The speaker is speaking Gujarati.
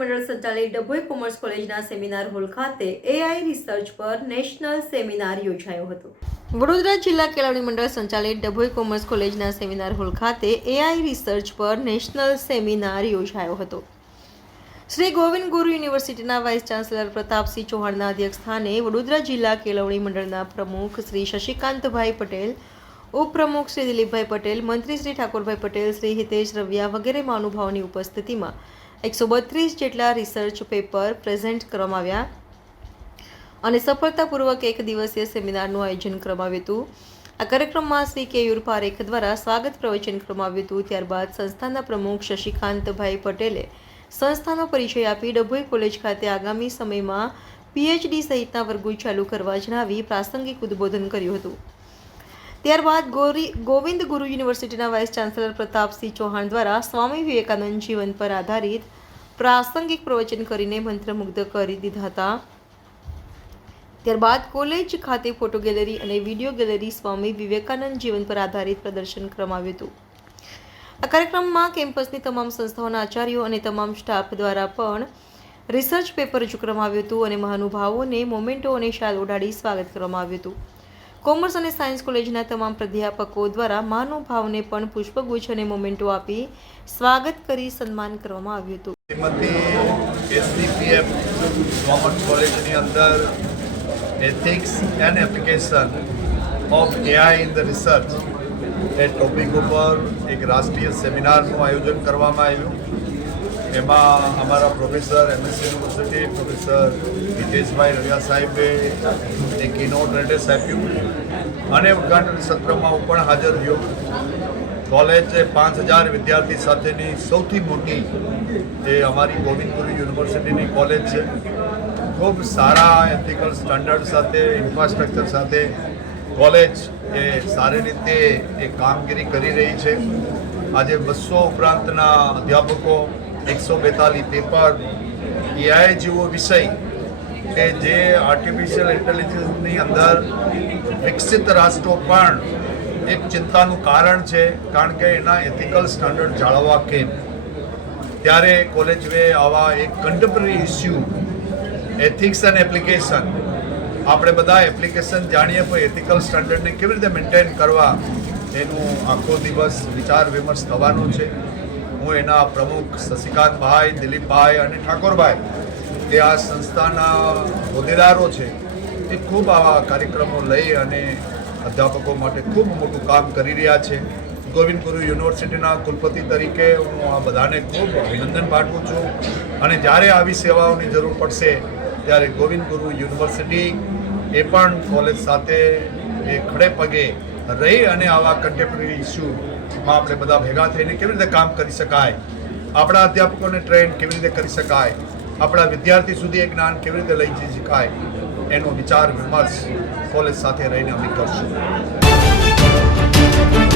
મંડળ સંચાલિત ડભોઈ કોમર્સ કોલેજના સેમિનાર હોલ ખાતે એઆઈ રિસર્ચ પર નેશનલ સેમિનાર યોજાયો હતો વડોદરા જિલ્લા કેળવણી મંડળ સંચાલિત ડભોઈ કોમર્સ કોલેજના સેમિનાર હોલ ખાતે એઆઈ રિસર્ચ પર નેશનલ સેમિનાર યોજાયો હતો શ્રી ગોવિંદ ગુરુ યુનિવર્સિટીના વાઇસ ચાન્સલર પ્રતાપસિંહ ચૌહાણના અધ્યક્ષસ્થાને વડોદરા જિલ્લા કેળવણી મંડળના પ્રમુખ શ્રી શશિકાંતભાઈ પટેલ ઉપપ્રમુખ શ્રી દિલીપભાઈ પટેલ મંત્રી શ્રી ઠાકોરભાઈ પટેલ શ્રી હિતેશ રવિયા વગેરે મહાનુભાવોની ઉપસ્થિતિમાં એકસો બત્રીસ જેટલા રિસર્ચ પેપર પ્રેઝન્ટ કરવામાં આવ્યા અને સફળતાપૂર્વક એક દિવસીય સેમિનારનું આયોજન કરવામાં આવ્યું હતું આ કાર્યક્રમમાં શ્રી કેયુર પારેખ દ્વારા સ્વાગત પ્રવચન કરવામાં આવ્યું હતું ત્યારબાદ સંસ્થાના પ્રમુખ શશિકાંતભાઈ પટેલે સંસ્થાનો પરિચય આપી ડભોઈ કોલેજ ખાતે આગામી સમયમાં પીએચડી સહિતના વર્ગો ચાલુ કરવા જણાવી પ્રાસંગિક ઉદ્બોધન કર્યું હતું ત્યારબાદ ગોરી ગોવિંદ ગુરુ યુનિવર્સિટીના વાઇસ ચાન્સેલર પ્રતાપસિંહ ચૌહાણ દ્વારા સ્વામી વિવેકાનંદ જીવન પર આધારિત પ્રાસંગિક પ્રવચન કરીને મંત્રમુગ્ધ કરી દીધા હતા ત્યારબાદ કોલેજ ખાતે ફોટો ગેલેરી અને વિડીયો ગેલેરી સ્વામી વિવેકાનંદ જીવન પર આધારિત પ્રદર્શન કરવામાં આવ્યું હતું આ કાર્યક્રમમાં કેમ્પસની તમામ સંસ્થાઓના આચાર્યો અને તમામ સ્ટાફ દ્વારા પણ રિસર્ચ પેપર રજૂ કરવામાં આવ્યું હતું અને મહાનુભાવોને મોમેન્ટો અને શાલ ઓઢાડી સ્વાગત કરવામાં આવ્યું હતું કોમર્સ અને સાયન્સ કોલેજના તમામ પ્રાધ્યાપકો દ્વારા મહાનુભાવને પણ પુષ્પગુચ્છ અને મોમેન્ટો આપી સ્વાગત કરી સન્માન કરવામાં આવ્યું હતું શ્રીમતી એસડીપીએમ કોમર્સ કોલેજની અંદર ethics and application of AI in the research A topic ઉપર એક રાષ્ટ્રીય સેમિનારનું આયોજન કરવામાં આવ્યું એમાં અમારા professor MS university professor Hiteshbhai Raviya સાહેબે એક કિનોટ એડ્રેસ આપ્યું અને ઉદઘાટન સત્રમાં હું પણ હાજર રહ્યો કોલેજે પાંચ હજાર વિદ્યાર્થી સાથેની સૌથી મોટી એ અમારી ગોવિંદપુરી યુનિવર્સિટીની કોલેજ છે ખૂબ સારા એથિકલ સ્ટાન્ડર્ડ સાથે ઇન્ફ્રાસ્ટ્રક્ચર સાથે કોલેજ એ સારી રીતે એ કામગીરી કરી રહી છે આજે બસો ઉપરાંતના અધ્યાપકો એકસો બેતાલીસ પેપર એઆઈ જેવો વિષય કે જે આર્ટિફિશિયલ ઇન્ટેલિજન્સની અંદર વિકસિત રાષ્ટ્રો પણ એક ચિંતાનું કારણ છે કારણ કે એના એથિકલ સ્ટાન્ડર્ડ જાળવવા કેમ ત્યારે કોલેજવે આવા એક કન્ટેમ્પરરી ઇસ્યુ એથિક્સ અને એપ્લિકેશન આપણે બધા એપ્લિકેશન જાણીએ પણ એથિકલ સ્ટાન્ડર્ડને કેવી રીતે મેન્ટેન કરવા એનું આખો દિવસ વિચાર વિમર્શ થવાનો છે હું એના પ્રમુખ શશિકાંતભાઈ દિલીપભાઈ અને ઠાકોરભાઈ તે આ સંસ્થાના હોદ્દેદારો છે એ ખૂબ આવા કાર્યક્રમો લઈ અને અધ્યાપકો માટે ખૂબ મોટું કામ કરી રહ્યા છે ગોવિંદ ગુરુ યુનિવર્સિટીના કુલપતિ તરીકે હું આ બધાને ખૂબ અભિનંદન પાઠવું છું અને જ્યારે આવી સેવાઓની જરૂર પડશે ત્યારે ગોવિંદ ગુરુ યુનિવર્સિટી એ પણ કોલેજ સાથે એ ખડે પગે રહી અને આવા કન્ટેમ્પરરી ઇસ્યુમાં આપણે બધા ભેગા થઈને કેવી રીતે કામ કરી શકાય આપણા અધ્યાપકોને ટ્રેન કેવી રીતે કરી શકાય આપણા વિદ્યાર્થી સુધી એ જ્ઞાન કેવી રીતે લઈ જઈ શકાય એનો વિચાર વિમર્શ કોલેજ સાથે રહીને અમે કરશું